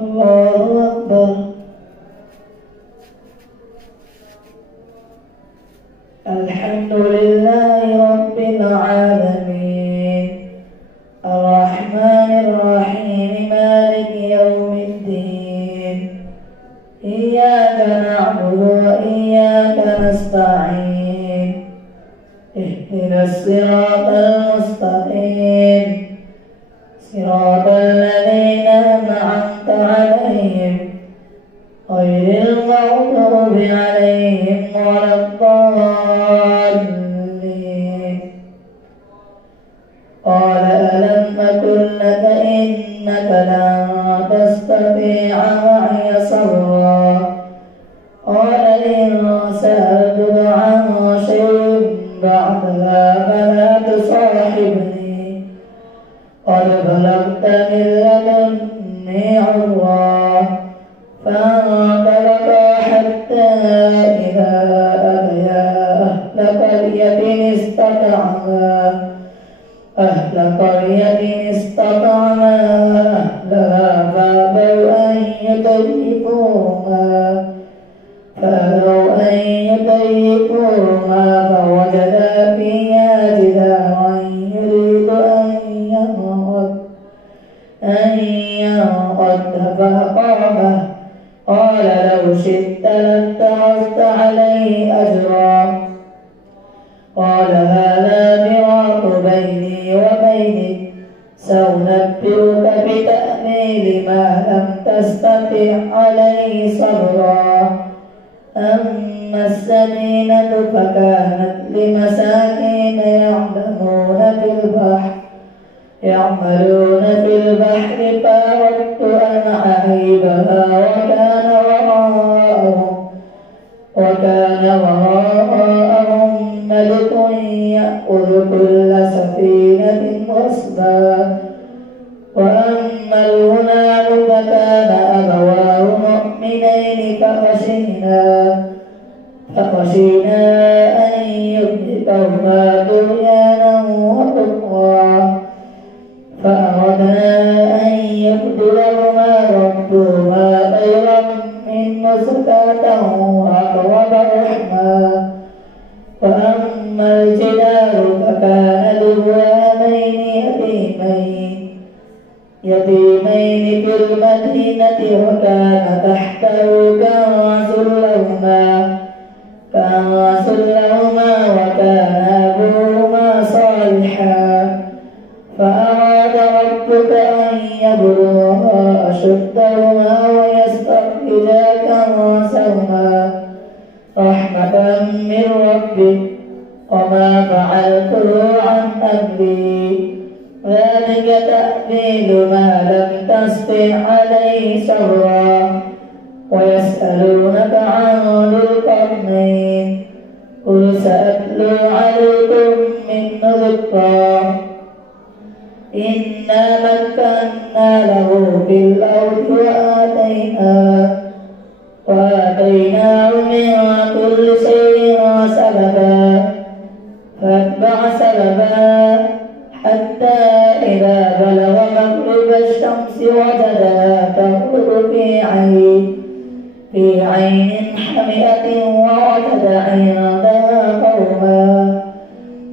الله أكبر. الحمد لله رب العالمين الرحمن الرحيم مالك يوم الدين إياك نعبد وإياك نستعين اهدنا الصراط المستقيم صراط الذين أنعمت عليهم غير المغضوب عليهم ولا الضالين. قال ألم أقل لك إنك لن تستطيع معي صبرا قال إن سألتك عن شيء بعدها فلا تصاحبني قد بلغت من لدني عذرا. فانطلقا حتى إذا أتيا أهل قرية استطعما أهلها فأبوا أن يضيفوهما فوجدا فيها جدارا يريد أن ينقض فأقامه قال لو شئت لاتخذت عليه أجرا. قال هذا فراق بيني وبينك سأنبئك بتأويل ما لم تستطع عليه صبرا. أما السفينة فكانت لمساكين يعملون في البحر فأردت أن أعيبها وكان وراءهم ملك يأخذ كل سفينة غصبا. وأما الغلام فكان أبواه مؤمنين فخشينا أن يرهقهما طغيانا وكفرا فأردنا أن يبدلهما ربهما خيرا منه زكاة وأقرب رحما. وأما الجدار فكان لغلامين يتيمين في المدينة وكان تحته كنز لهما وكان أبوهما صالحا. فأراد ربك أن يبلغا أشدهما ويستخرجا كنزهما رحمة من ربك وما فعلته عن أمري ذلك تأويل ما لم تستطع عليه صبرا. ويسألونك عن ذي القرنين قل سأتلو عليكم منه ذكرا. إنا مكنا له في الأرض وآتيناه من كل شيء سببا فاتبع سببا حتى إذا بلغ مغرب الشمس وجدها تغرب في عين حمئة ووجد عندها قوما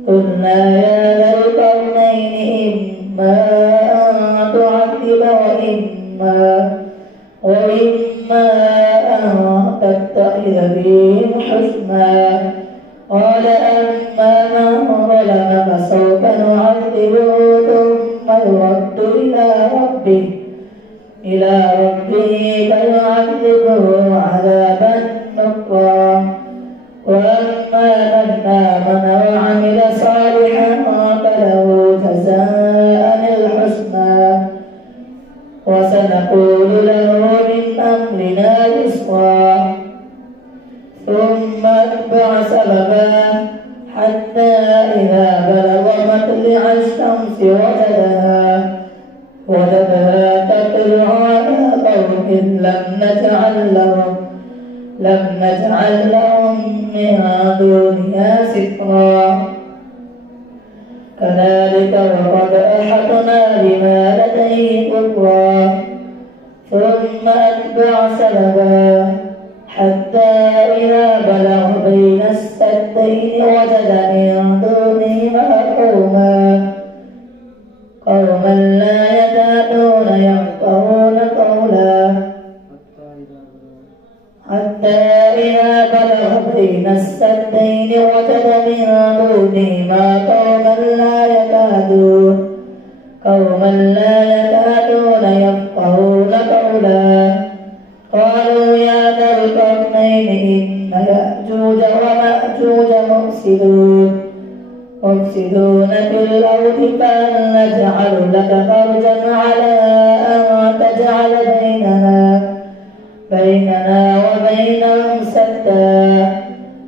قلنا يا ذا القرنين إما أن تعذب وإما أن تتخذ فيهم حسنا. قال أما من ظلم فسوف نعذبه ثم يرد إلى ربه فيعذبه عذابا نكرا. وأما من آمن وعمل صالحا فله جزاء الحسنى وسنقول له من أمرنا يسرا. ثم أتبع سببا حتى إذا بلغ مطلع الشمس وجدها تطلع على قوم لم نجعل لهم من دونها سترا. كذلك وقد أحطنا بما لديه خبرا. ثم فأتبع سببا حتى إذا بلغ بين السدين وجد من دونهما قوما لا يكادون يفقهون قولا حتى إذا بلغ بين السدين وجد من دونهما قوما لا يكادون يفقهون قولا قالوا يا ذا القرنين إن يأجوج ومأجوج مفسدون في الأرض فهل نجعل لك خرجا على أن تجعل بيننا وبينهم سدا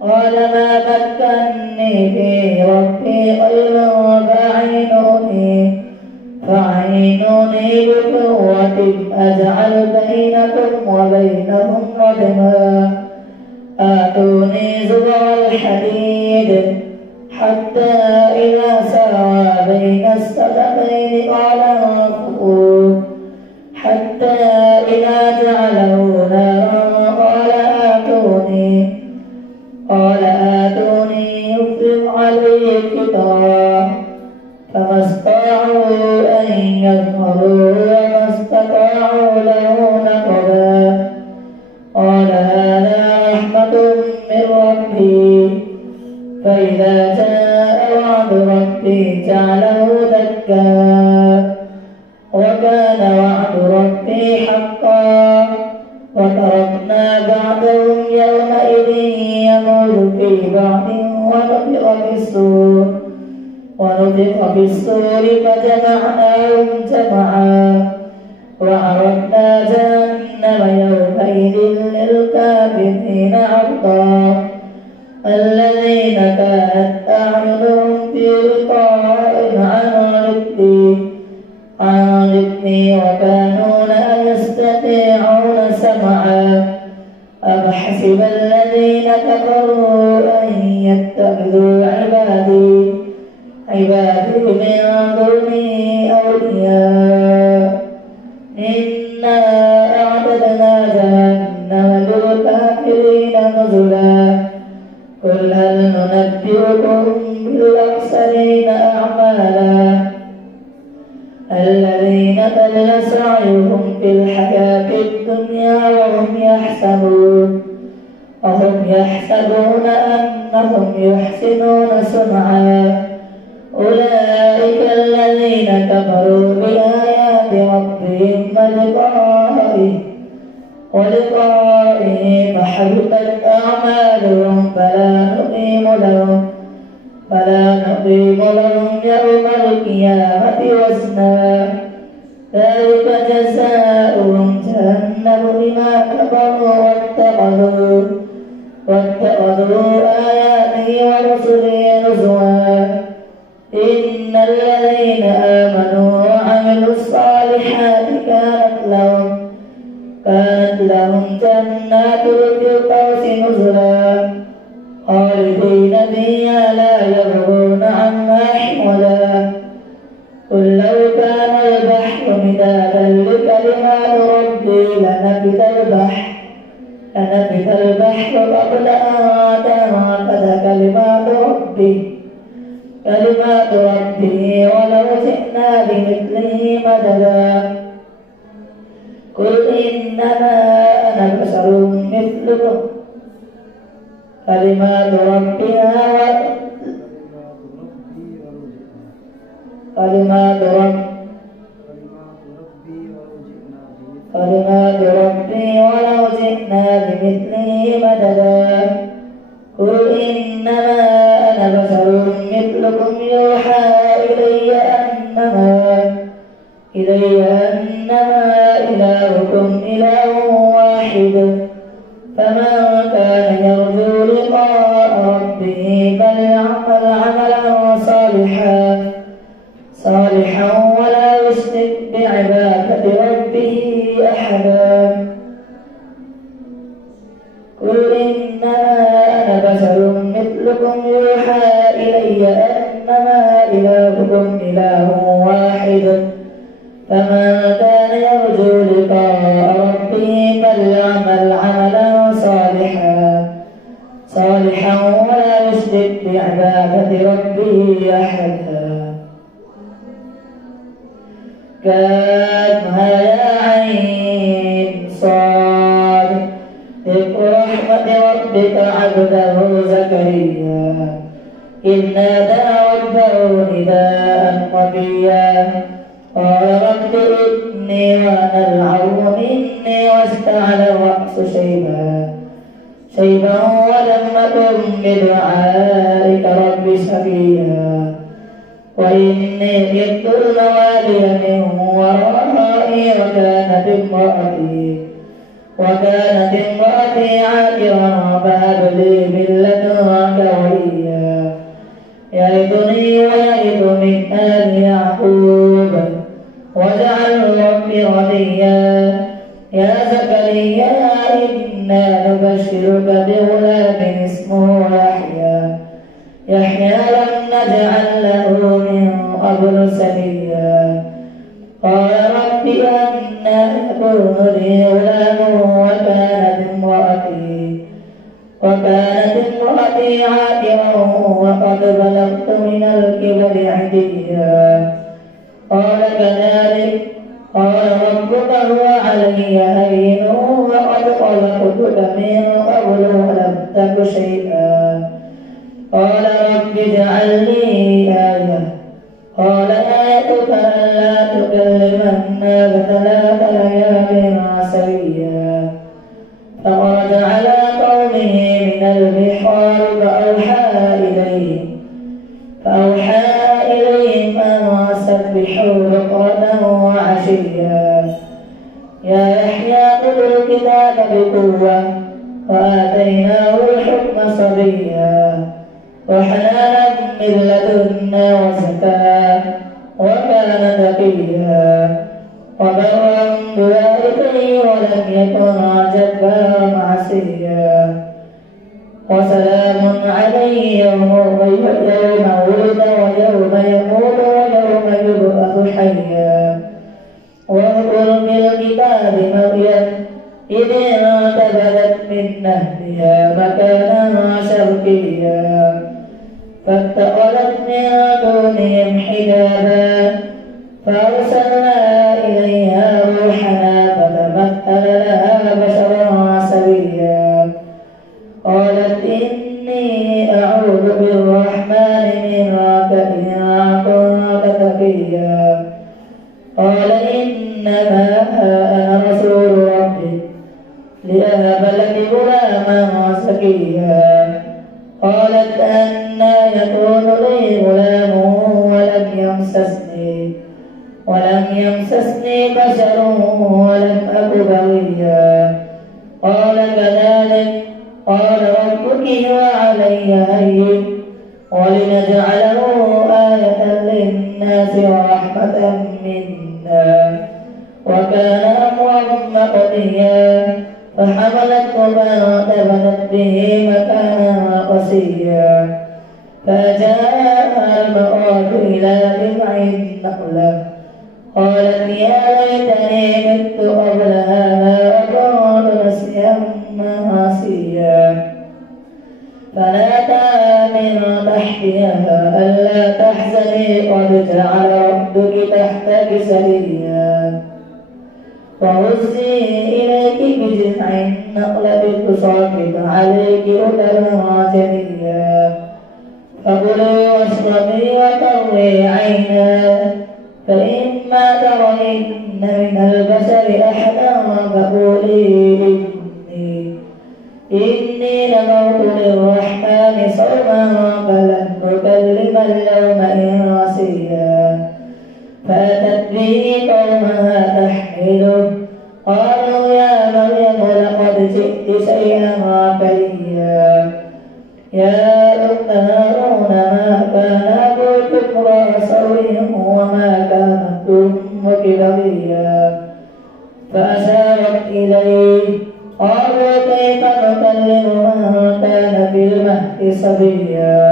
قال ما مكني في ربي خير فأعينوني بقوة أجعل بينكم وبينهم ردما آتوني زبر الحديد حتى إذا ساوى بين السدين قال انفخوا حتى إذا جعله نارا قال آتوني يفرغ عليه قطرا فما استطاعوا أن يظهروا وما استطاعوا له نقبا قال هذا رحمة من ربي فإذا جاء وعد ربي جعله دكا وكان وعد ربي حقا وتركنا بعدهم يومئذ يموج في بعض ونفخ في الصور فجمعناهم جمعا وعرضنا جهنم يومئذ للكافرين عرضا الذين كانت أعينهم في غطاء عن ذكري وكانوا لا يستطيعون سمعا أم حسب الذين كفروا أن يتخذوا عبادي من دوني أولياء إنا أعتدنا جهنم للكافرين نزلا قل هل ننبئكم بالأخسرين أعمالا الذين ضل سعيهم في الحياة الدنيا وهم يحسبون أنهم يحسنون صنعا أولئك الذين كفروا بآيات ربهم ولقائه فحبطت أعمالهم فلا نقيم لهم يوم القيامة وزنا ذلك جزاؤهم جهنم بما كفروا واتخذوا آياتي ورسلي هزوا إن الذين آمنوا وعملوا الصالحات كانت لهم جنات الفردوس نزلا خالدين فيها لا يبغون عنها حولا قل لو كان البحر مدادا لكلمات ربي لنفد البحر قبل أن تنفد كلمات ربي ولو جئنا بمثله مددا قل إنما أنا بشر مثلكم كلمات ربي ولو جئنا بمثله مددا قل إنما أنا بشر مثلكم يوحى إلي أنما إلهكم إله واحد فمن كان يرجو لقاء ربه فليعمل عملا صالحا ولا يشرك بعبادة ربه أحدا قل إنما أنا بشر مثلكم يوحى إلي أنما إلهكم إله واحد فمن كان يرجو لقاء ربه بعبادة ربه أحدا. كافها يا عين صاد ذكر رحمة ربك عبده زكريا إذ نادى ربه نداء خفيا قال رب إني وأنا العظم مني واشتعل الرأس شيبا ولم أكن بدعائك رب شقيا وإني خفت الموالي من ورائي وكانت امرأتي عاقرا فهب لي من لدنك وليا يرثني ويرث من آل يعقوب واجعله ربي رضيا. يا زكريا إنا نبشرك بغلام اسمه يحيى لم نجعل له من قبل سميا. قال رب أنى يكون لي غلام وكانت امرأتي عاقرا وقد بلغت من الكبر عتيا. قال كذلك قال ربك هو علي هين وقد خلقتك من قبل ولم تك شيئا. قال رب اجعل لي آية. قال آيتك ألا تكلم الناس 3 ليال سويا. فخرج على قومه من المحراب فأوحى إليهم أن سبحوا بكرة وعشيا. يا يحيى خذ الكتاب بقوة وآتيناه الحكم صبيا وحنانا من لدنا وزكاة وكان تقيا وبرا بوالديه ولم يكن جبارا عصيا. وسلام عليه يوم ولد ويوم يموت ويوم يبعث حيا. واذكر في الكتاب مريم إذ انتبذت من أهلها مكانا شرقيا فاتخذت من دونهم حجابا فأرسلنا إليها روحنا فتمثل لها بشرا سويا. قالت إني أعوذ بالرحمن منك إن كنت تقيا. قال إنما أنا رسول ربك لأهب لك غلاما زكيا. قالت أنى يكون لي غلام ولم يمسسني بشر ولم أك بغيا. قال كذلك قال ربك هو علي هين ولنجعله آية للناس ورحمة منا وكان أمرا مقضيا. فحملته فانتبذت به مكانا قصيا. فجاء المراد إلى جذع النخلة قالت يا ليتني مت قبل هذا وكنت نسيا منسيا. فنادى من تحتها ألا تحزني قد جعل ربك تحتك سريا. وهزي إليك بجذع النخلة تساقط عليك رطبا جنيا. فكلي واشربي وقري عينا فإما ترين من البشر أحدا فقولي إني نذرت للرحمن صوما فلن أكلم اليوم إنسيا. فأتت به قومها تحمله قالوا يا مريم لقد جئت شيئا فريا. يا أخت هارون ما كان أبوك امرأ سوء وما كانت أمك بغيا. فأشارت إليه قالوا كيف نكلم من كان في المهد صبيا.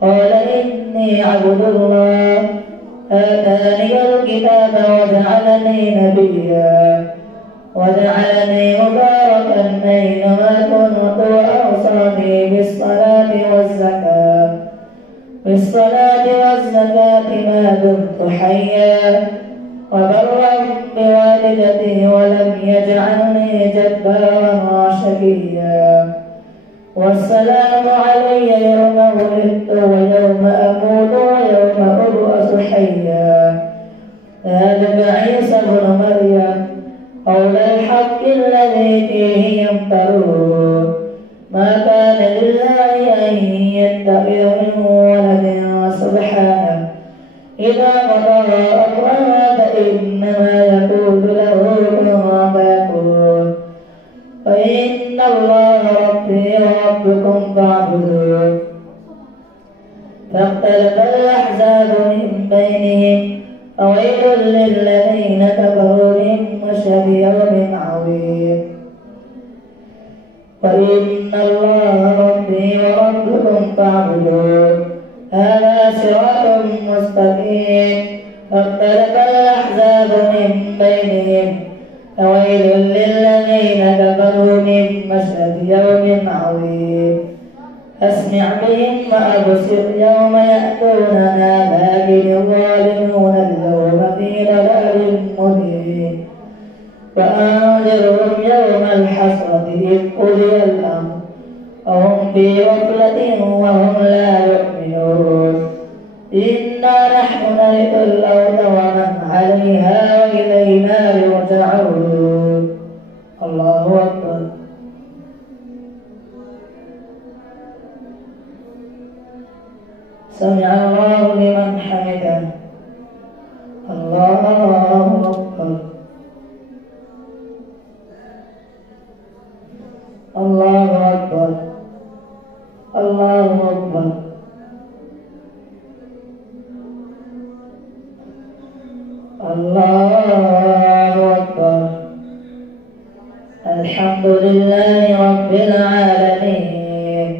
قال إني عبد الله آتاني الكتاب وجعلني نبيا وجعلني مباركا أينما كنت وأوصاني بالصلاة والزكاة بالصلاة والزكاة ما دمت حيا وبرا بوالدتي ولم يجعلني جبارا شقيا. والسلام علي يوم ولدت ويوم أموت ويوم أبعث حيا. ذلك عيسى ابن مريم قول الحق الذي فيه يمترون. ما كان لله أن يتخذ من ولد سبحانه إذا قضى أمرا فإنما يقول له كن فيكون. فإن الله ربي وربكم فاعبدوه. فاختلف الأحزاب من بينهم فويل للذين كفروا من مشهد يوم عظيم. وإن الله ربي وربكم فاعبدوه هذا صراط مستقيم. فاختلف الأحزاب من بينهم فويل للذين كفروا من مشهد يوم عظيم. أسمع بهم وأبصر يوم يأتوننا لكن الظالمون اليوم في ضلال مبين. وأنذرهم يوم الحسرة إذ قضي الأمر وهم في غفلة وهم لا يؤمنون. إنا نحن نرث الأرض ومن عليها وإلينا يرجعون. الله أكبر. سمع الله لمن حمده. الله أكبر. الله أكبر. الله أكبر. الله أكبر. الحمد لله رب العالمين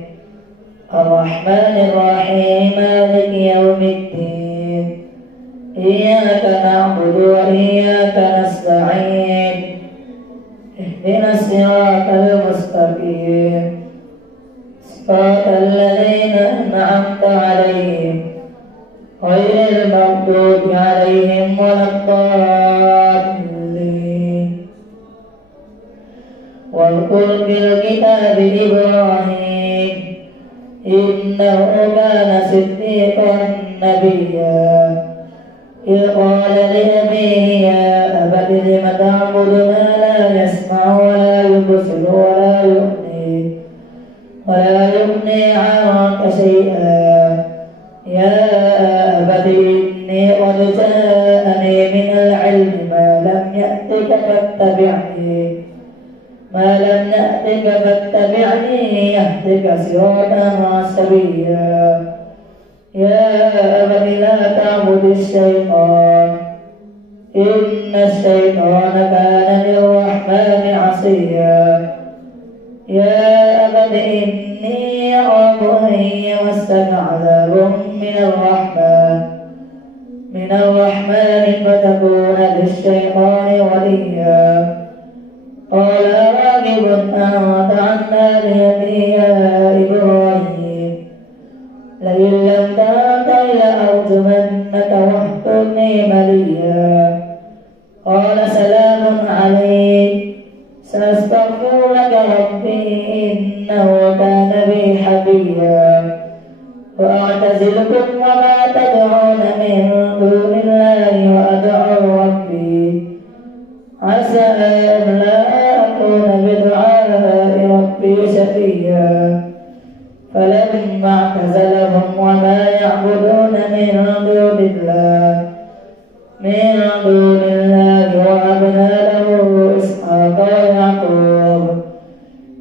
الرحمن الرحيم مالك يوم الدين. إياك نعبد وإياك نستعين. اهدنا الصراط المستقيم صراط الذين أنعمت عليهم غير المغضوب عليهم ولا الضالين. واذكر في الكتاب إبراهيم إنه كان صديقا نبيا إذ قال لأبيه يا أبت لم تعبد ما لا يسمع ولا يبصر ولا يغني عنك شيئا. يا أبت إني قد جاءني من العلم ما لم يأتك فاتبعني يهدك صراطا سويا. يا أبت لا تعبد الشيطان إن الشيطان كان للرحمن عصيا. يا أبت إني أخاف أن يمسك عذاب من الرحمن فتكون للشيطان وليا. قال راغب أنت عن آلهتي يا إبراهيم لئن لم تنته لأرجمنك واهجرني مليا. قال سلام عليك سأستغفر لك ربي إنه كان بي حفيا. وأعتزلكم وما تدعون من دون الله وأدعو ربي عسى أن لا أكون بدعاء ربي شقيا. فلما اعتزلهم وما يعبدون من دون الله وهبنا له إسحاق ويعقوب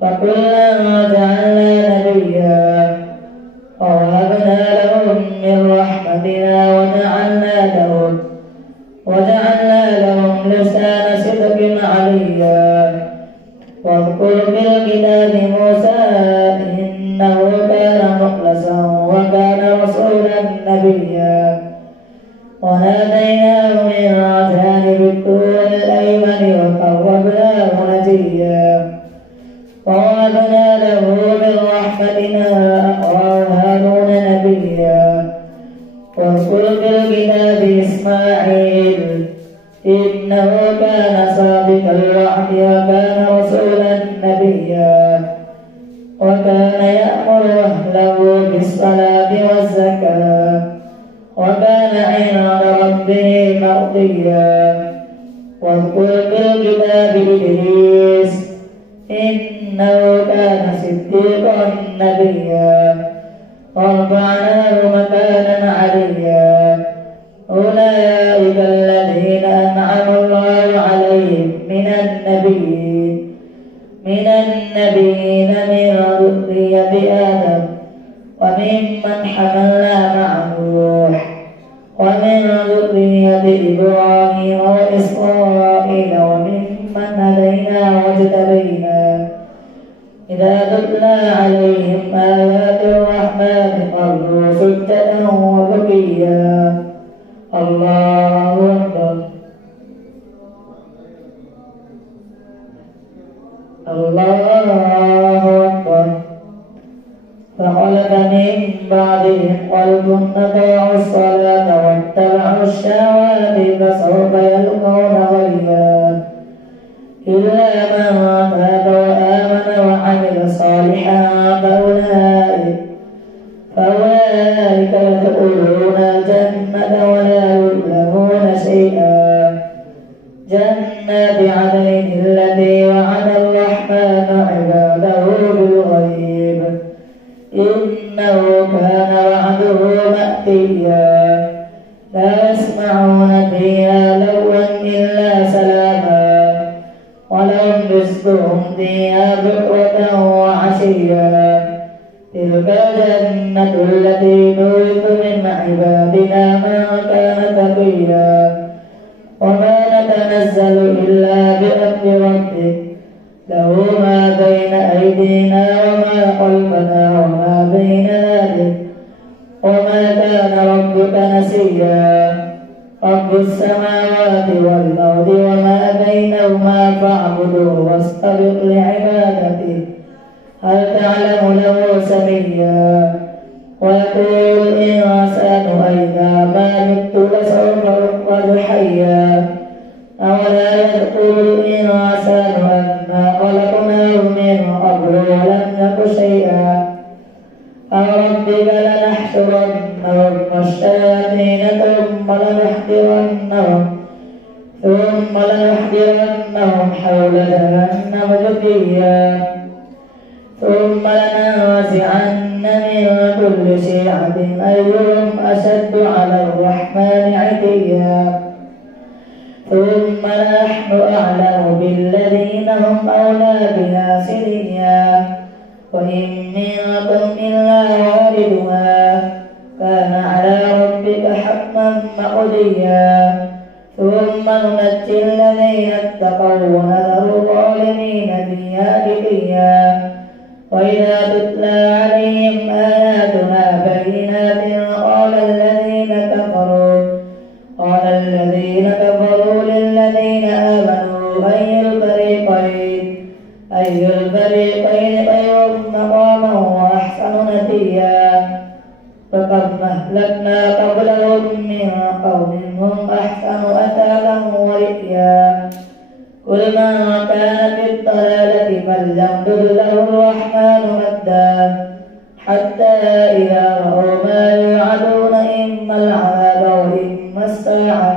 وكلا جعلنا نبيا ووهبنا لهم من رحمتنا وجعلنا لهم لسان صدق عليا. واذكر في الكتاب موسى إنه كان مخلصا وكان رسولا نبيا. وناديناه من جانب الطور الأيمن وقربناه نجيا. ووهبنا له من رحمتنا أخاه هارون نبيا. إنه كان صادق الوعد وكان رسولا نبيا وكان يأمر أهله بالصلاة والزكاة وكان عند ربه مرضيا. واذكر في الكتاب إدريس إنه كان صديقا نبيا ورفعناه مكانا عليا. أولئك الذين أنعم الله عليهم من النبيين من ذرية آدم وممن حملنا مع نوح ومن ذرية إبراهيم وإسرائيل وممن هدينا واجتبينا. إذا تتلى عليهم آيات الرحمن خروا سجدا وبكيا. الله أكبر. الله أكبر. فخلف من بعدهم خلف أضاعوا الصلاة واتبعوا الشهوات فسوف يلقون غيا. إلا من تاب وآمن وعمل صالحا فأولئك يدخلون الجنة ولا يظلمون شيئا. جنات عدن التي وعد الرحمن عباده بالغيب إنه كان وعده مأتيا. لا يسمعون فيها لغوا إلا سلاما ولهم رزقهم فيها بكرة وعشيا. تلك الجنة التي نورث من عبادنا من كان تقيا. وما نتنزل إلا بأمر ربك له ما بين أيدينا وما خلفنا وما بين ذلك وما كان ربك نسيا. رب السماوات والأرض وما بينهما فاعبده واستبق لعبادته هل تعلم له سميا. ويقول الإنسان أئذا ما مت لسوف أخرج حيا. أولا يذكر الإنسان أنا خلقناه من قبل ولم يك شيئا. فوربك لنحشرنهم والشياطين ثم لنحضرنهم حول جهنم جثيا. ثم لننزعن من كل شيعة أيهم أشد على الرحمن عتيا. ثم نحن أعلم بالذين هم أولى بها سريا. وإن منكم إلا واردها كان على ربك حتما مقضيا. ثم ننجي الذين اتقوا ونذر الظالمين فيها جثيا. وإذا تتلى عليهم آياتنا بينات قال الذين كفروا للذين آمنوا أي الفريقين خير مقاما وأحسن نتيا. فقد أهلكنا قبلهم من قوم هم أحسن أثاثا ورئيا. كل من كان في الضلالة فليمدد له الرحمن مدا حتى إذا رأوا ما يوعدون إما العذاب وإما الساعة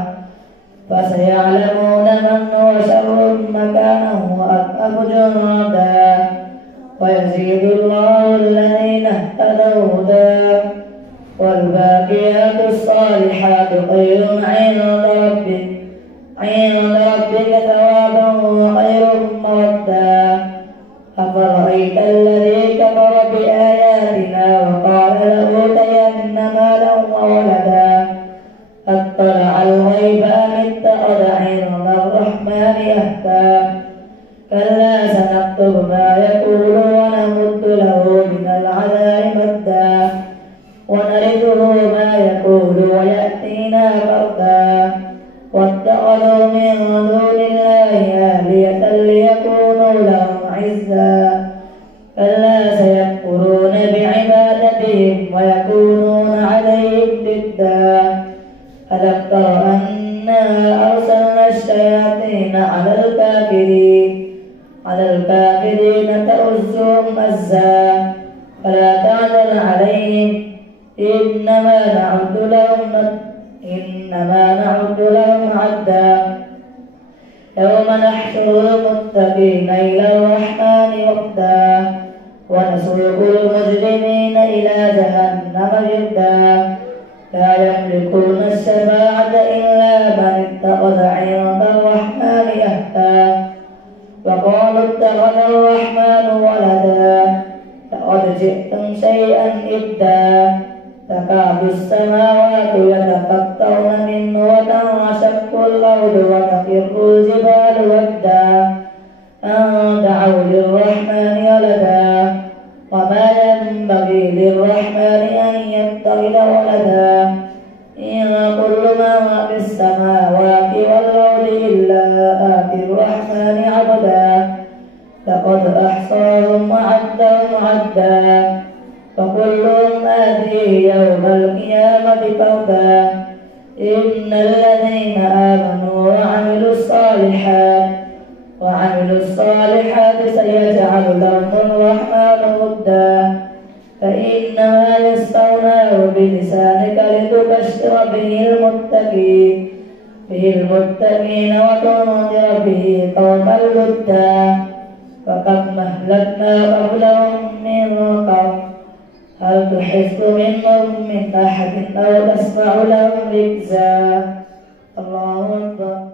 فسيعلمون من هو شر مكانا وأضعف جندا. ويزيد الله الذين اهتدوا هدى. والباقيات الصالحات خير عند ربك ثوابا وخير مردا. أفرأيت الذي كفر بآياتنا وقال لأوتين مالا وولدا أطلع الغيب أم اتخذ عند الرحمن أهدا. كلا سنكتب ما يقول ونمد له من العذاب مدا ونرثه ما يقول ويأتينا فردا. واتخذوا من دون الله آلهة ليكونوا لهم عزا. كلا سيكفرون بعبادتهم ويكونون عليهم ضدا. ألم تر أنا أرسلنا على الكافرين تؤزهم أزا فلا تعجل عليهم إنما نعد لهم عدا يوم نحشر المتقين إلى الرحمن وفدا ونسوق المجرمين إلى جهنم جدا لا يملكون الشفاعة إلا من اتخذ عند الرحمن عهدا وقالوا اتخذ الرحمن ولدا لقد جئتم شيئا إدا تكاد السماوات يتفطرن منه وتنشق الأرض وتخر الجبال هدا أن دعوا للرحمن ولدا وما ينبغي للرحمن أن يتخذ ولدا إن كل ما في السماوات والأرض إلا آتي الرحمن عبدا لقد أحصاهم وعدهم عدا فكلهم آتيه يوم القيامة فردا إن الذين آمنوا وعملوا الصالحات سيجعل لهم الرحمن ودا فإنما يسرناه بلسانك لتبشر به المتقين وتنذر به قوما لدا وكم أهلكنا قبلهم من قرن هل تحس منهم من أحد أو تسمع لهم ركزا الله أكبر.